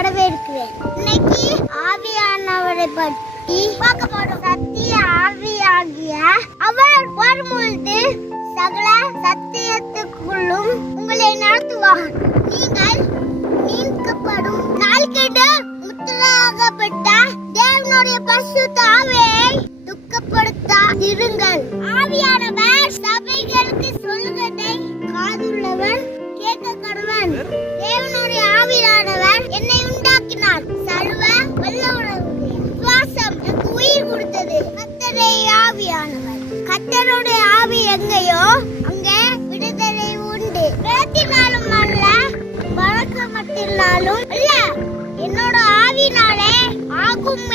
வரவேற்கிறேன். இன்னைக்கு ஆவியானவரை பற்றி பார்க்க போறோம். சத்திய ஆவியாகிய அவர் வரும்பொழுது சகல சத்தியத்துக்குள்ளும் உங்களை நடத்துவார். நீங்கள் மீட்கப்படும் நாள் கேட்டு முத்திரையாகப்பட்ட தேவனுடைய பரிசுத்த ஆவியை துக்கப்படுத்தாதிருங்கள். ஆவியானவர் சபைகளுக்கு சொல்லுவதை காதுள்ளவன் கேட்க கடவன். தேவனுடைய ஆவியானவர் என்னை உண்டாக்கினார். சர்வ வல்லவருடைய சுவாசம் எனக்கு உயிர் கொடுத்தது. கர்த்தருடைய ஆவியானவர். கர்த்தருடைய ஆவி எங்கேயோ அங்கே விடுதலை உண்டு. பேச்சினாலும் அல்ல, பழக்கமத்தினாலும் அல்ல, என்னோட ஆவினாலே ஆகும்